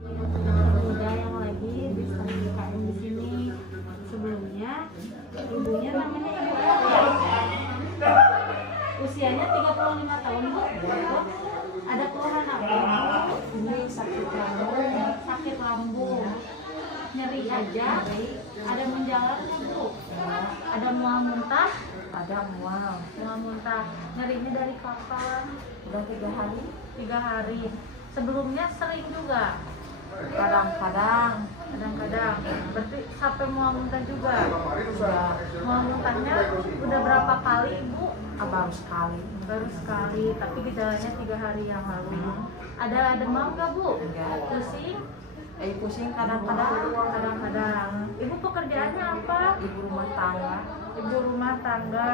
Muda yang lagi bisa DKM di sini. Sebelumnya ibunya namanya Ibu Ella. Usianya 35 tahun, Bu. Ada keluhan apa? Ini sakit lambung. Sakit lambung. Nyeri aja. Ada menjalar nggak, Bu? Ada mual muntah? Ada mual. Mual muntah. Nyerinya dari kapan? Udah 3 hari. 3 hari. Sebelumnya sering juga. Kadang-kadang. Berarti sampai mual muntah juga. Udah. Mual muntahnya udah berapa kali, Ibu? Baru sekali. Baru sekali, tapi gejalanya 3 hari yang lalu. Ada demam nggak, Bu? Enggak. Pusing? Pusing kadang-kadang. Kadang-kadang. Ibu pekerjaannya apa? Ibu rumah tangga. Ibu rumah tangga.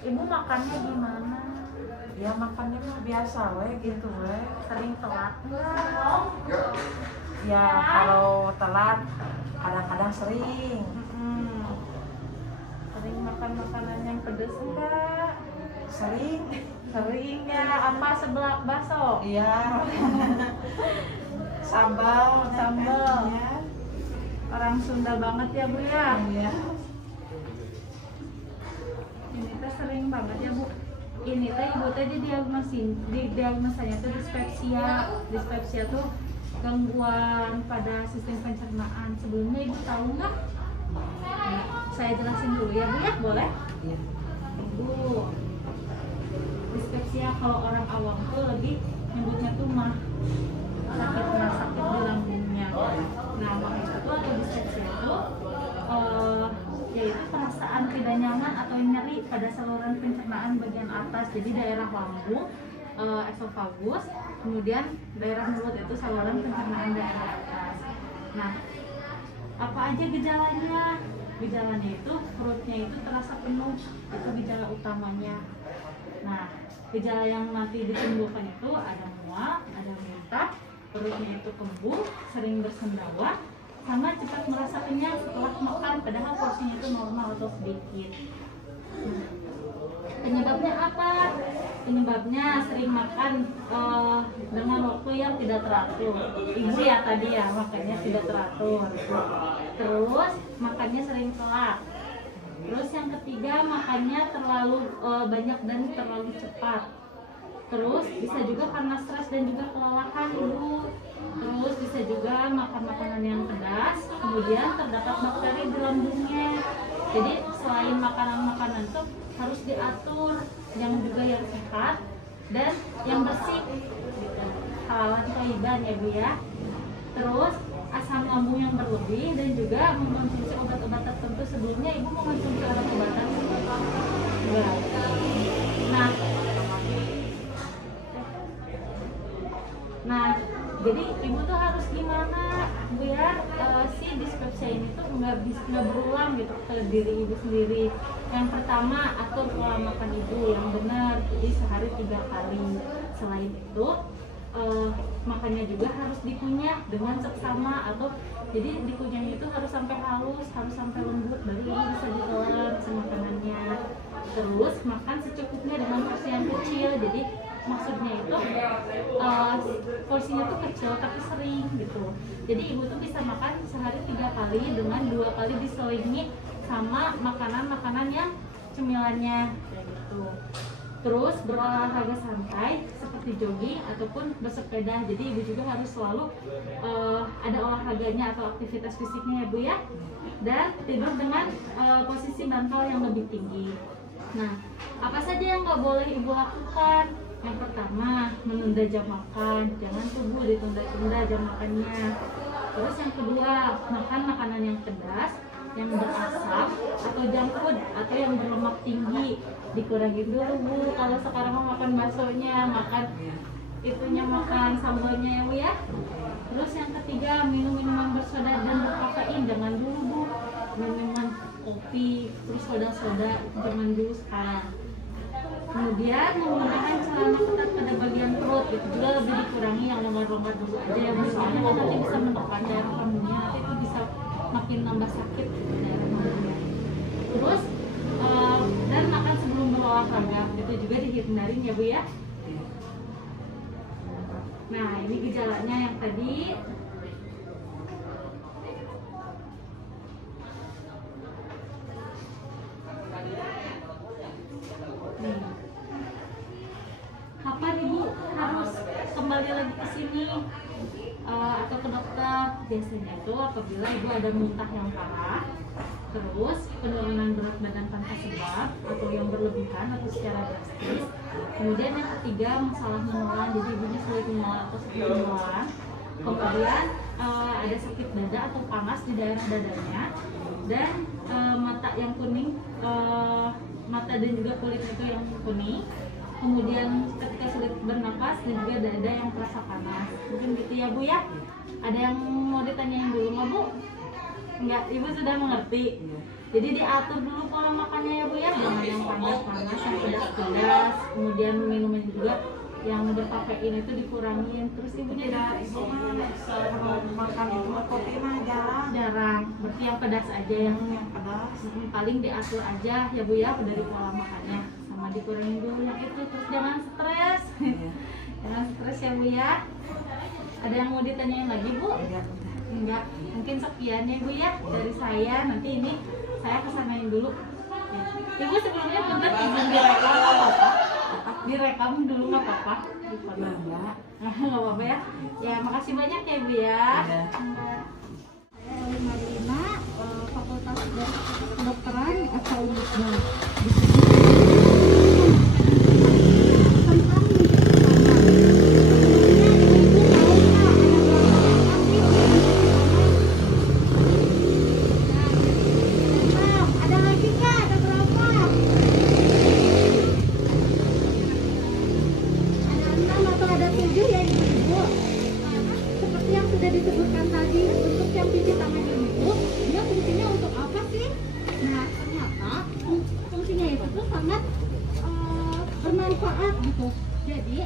Ibu makannya gimana? Ya makannya mah biasa gitu Sering telat nggak? Ya kalau telat kadang-kadang sering. Sering makan makanan yang pedes enggak? Sering. Sering ya. Apa seblak bakso? Iya. Sambal. Sambal. Orang Sunda banget ya, Bu ya. Iya. Ini teh sering banget ya, Bu. Ini teh ibu teh didiagnosanya tuh dispepsia. Dispepsia tuh gangguan pada sistem pencernaan. Sebelumnya ibu tahu nggak? Nah, saya jelasin dulu ya, Bu ya, boleh? Iya. Ibu, dispepsia kalau orang awam tuh lebih nyebutnya tuh mah sakit di lambungnya. Nah, mah itu tuh atau dispepsia tuh yaitu perasaan tidak nyaman atau nyeri pada saluran pencernaan bagian atas, jadi daerah lambung, esofagus, kemudian daerah mulut itu saluran pencernaan daerah atas. Nah, apa aja gejalanya? Gejalanya itu perutnya itu terasa penuh, itu gejala utamanya. Nah, gejala yang nanti ditimbulkan itu ada mual, ada muntah, perutnya itu kembung, sering bersendawa, sama cepat merasa kenyang setelah makan, padahal porsinya itu normal atau sedikit. Penyebabnya apa? Penyebabnya sering makan dengan waktu yang tidak teratur. Ibu ya tadi ya, makannya tidak teratur. Terus makannya sering telat. Terus yang ketiga, makannya terlalu banyak dan terlalu cepat. Terus bisa juga karena stres dan juga kelelahan, Ibu. Terus bisa juga makan makanan yang pedas, kemudian terdapat bakteri di lambungnya. Jadi selain makanan-makanan itu harus diatur, yang juga yang sehat dan yang bersih, gitu. Halalan thayyiban ya, Bu ya. Terus asam lambung yang berlebih dan juga mengkonsumsi obat-obat tertentu. Sebelumnya Ibu mengkonsumsi obat-obatan enggak? Nah, jadi Ibu tuh harus gimana biar si dispepsia ini tuh nggak berulang gitu ke diri Ibu sendiri. Yang pertama, atur pola makan Ibu yang benar, jadi sehari 3 kali. Selain itu, makannya juga harus dikunyah dengan seksama, atau jadi dikunyahnya itu harus sampai halus, harus sampai lembut, baru Ibu bisa ditelan makanannya. Terus makan secukupnya dengan porsi yang kecil, jadi maksudnya itu porsinya tuh kecil tapi sering gitu. Jadi Ibu tuh bisa makan sehari 3 kali dengan 2 kali diselingi sama makanan-makanan yang cemilannya kayak gitu. Terus berolahraga santai seperti jogging ataupun bersepeda. Jadi Ibu juga harus selalu ada olahraganya atau aktivitas fisiknya ya, Bu ya. Dan tidur dengan posisi bantal yang lebih tinggi. Nah, apa saja yang nggak boleh Ibu lakukan? Yang pertama, menunda jam makan. Jangan tubuh ditunda-tunda jam makannya. Terus yang kedua, makan makanan yang pedas, yang berasam, atau junk food, atau yang berlemak tinggi. Dikurangin dulu, Bu. Kalau sekarang mau makan baksonya, makan itunya, makan sambalnya ya, Bu ya. Terus yang ketiga, minum minuman bersoda dan berkafein. Jangan dulu, Bu. Minuman kopi, terus soda-soda, jangan dulu sekarang. Kemudian menggunakan celana ketat pada bagian perut, itu juga lebih dikurangi, yang longgar-longgar dulu aja ya, soalnya kan nanti bisa menekan daerah lambungnya, nanti itu bisa makin nambah sakit daerah lambungnya. Terus dan makan sebelum berolahraga itu juga dihindarin ya, Bu ya. Nah, ini gejalanya yang tadi. lagi ke sini atau ke dokter? Biasanya itu apabila ibu ada muntah yang parah, terus penurunan berat badan tanpa sebab atau yang berlebihan atau secara drastis. Kemudian yang ketiga masalah menelan, jadi ibunya sulit menelan atau sakit menelan. Kemudian ada sakit dada atau panas di daerah dadanya, dan mata yang kuning, mata dan juga kulit itu yang kuning. Kemudian ketika sulit bernapas dan juga dada yang terasa panas. Mungkin gitu ya Bu ya. Ada yang mau ditanyain dulu nggak Bu? Enggak, Ibu sudah mengerti. Jadi diatur dulu pola makannya ya Bu ya, jangan yang panas-panas, yang pedas-pedas. Kemudian minuman juga yang berkafein itu dikurangin. Terus ibunya Tidak, ibu mah kalau makan itu kopi mah jarang. Berarti yang pedas aja, yang pedas. paling diatur aja ya Bu ya dari pola makannya, sama dikurangin dulu yang itu. Terus jangan stres. Jangan stres ya Bu ya. Ada yang mau ditanyain lagi Bu? Enggak, mungkin sekian ya Bu ya dari saya. Nanti ini saya kesanain dulu ya. Ibu sebelumnya punten izin direkam nggak apa-apa? Direkam dulu nggak apa-apa? Enggak. Nggak apa-apa ya. Ya makasih banyak ya Bu ya. Iya. Saya Eli Marina, Fakultas Kedokteran asal Unpad. Disebutkan tadi untuk yang cuci tangan itu dia fungsinya untuk apa sih? Nah ternyata fungsinya itu tuh sangat bermanfaat gitu. Jadi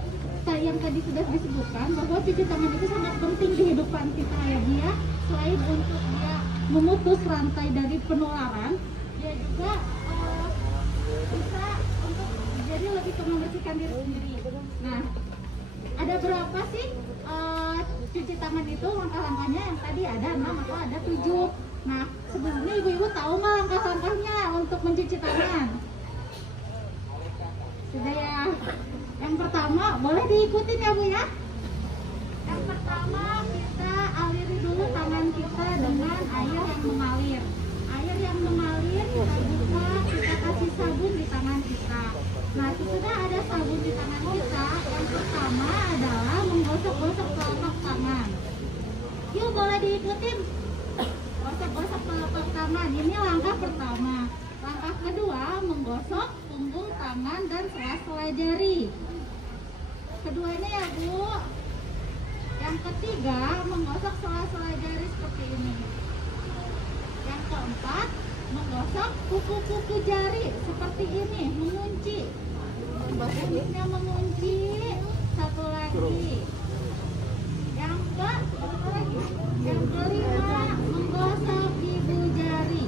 yang tadi sudah disebutkan bahwa cuci tangan itu sangat penting di kehidupan kita ya dia. Selain untuk dia memutus rantai dari penularan, dia juga bisa untuk jadi lebih membersihkan diri sendiri. Nah ada berapa sih cuci tangan itu langkah-langkahnya? Yang tadi ada 6 atau ada 7. Nah sebelumnya ibu-ibu tahu nggak langkah-langkahnya untuk mencuci tangan? Sudah ya. Yang pertama boleh diikutin ya Bu ya. Yang pertama kita aliri dulu tangan kita dengan air yang mengalir. Air yang mengalir kita buka, kita kasih sabun di tangan kita. Nah sesudah ada sabun di tangan kita, yang pertama adalah menggosok-gosok telapak tangan. Yuk boleh diikutin. Gosok-gosok telapak tangan. Ini langkah pertama. Langkah kedua menggosok punggung tangan dan sela-sela jari. Keduanya ya Bu. Yang ketiga menggosok sela-sela jari seperti ini. Yang keempat menggosok kuku-kuku jari seperti ini, mengunci. Selanjutnya mengunci. Satu lagi. Yang kelima menggosok ibu jari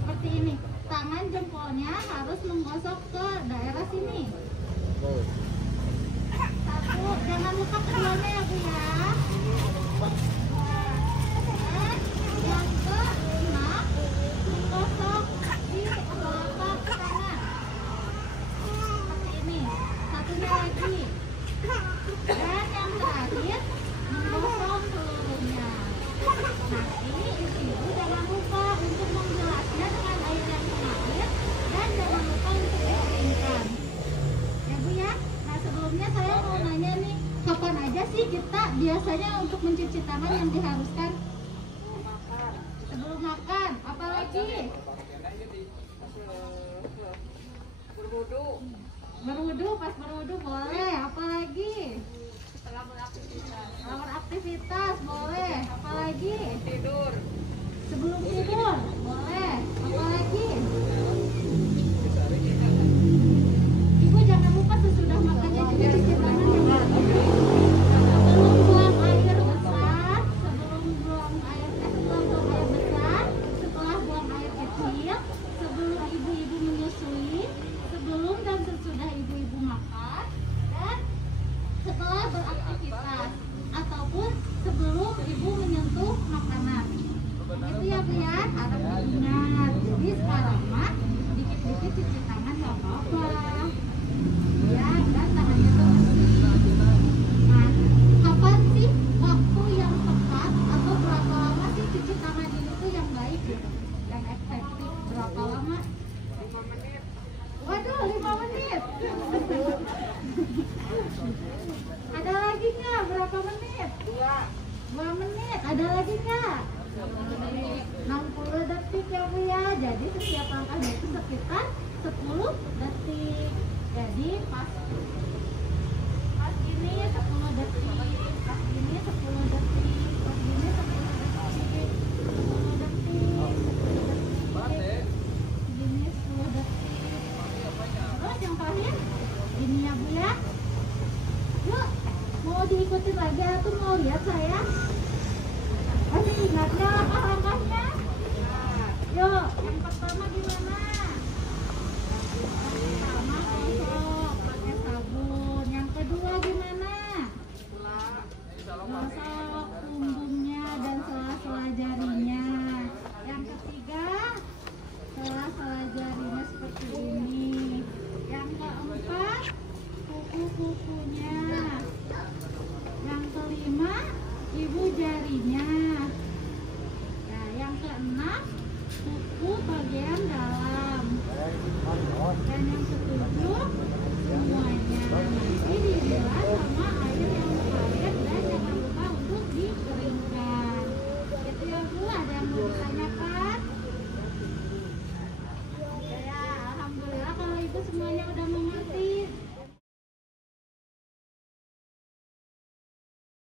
seperti ini. Tangan jempolnya harus menggosok ke daerah sini. Satu, jangan lupa keduanya ya Bu ya. Yang keenam menggosok di telapak tangan seperti ini. Satunya lagi. Dan yang terakhir menggosok seluruhnya. Nanti ibu jangan lupa untuk membilasnya dengan air yang mengalir dan jangan lupa untuk dikeringkan ya Bu ya. Nah sebelumnya saya mau nanya nih, kapan aja sih kita biasanya untuk mencuci tangan yang diharuskan? Sebelum makan. Apalagi? Berwudu, pas berwudu boleh. Apalagi? Setelah beraktivitas boleh. Apalagi? Tidur. Sebelum tidur boleh. Apalagi? Ibu jangan lupa sesudah makannya juga cuci tangan ya Bu. Sebelum buang air besar, sebelum buang air besar, setelah buang air kecil, sebelum ibu-ibu menyusui, sebelum dan sesudah ibu-ibu makan, dan setelah beraktivitas ataupun sebelum ibu menyentuh makanan. Itu ya Bu ya, harap diingat. Jadi sekarang mah dikit-dikit cuci tangan nggak apa-apa. Ya, dan tangannya tuh bersih. Nah, Ada lagi nggak? Berapa menit? 2 menit. Ada lagi nggak? 60 detik ya Bu ya. Jadi setiap langkahnya itu sekitar 10 detik. Jadi pas gini 10 detik, pas gini 10 detik, pas gini 10 detik, 10 detik, 10 detik, gini 10 detik. Terus yang terakhir ini ya Bu ya. Yuk, mau diikutin lagi atau mau lihat saya? Masih ingat nggak langkah-langkahnya? Yuk, yang pertama gimana? Yang pertama gosok pakai sabun. Yang kedua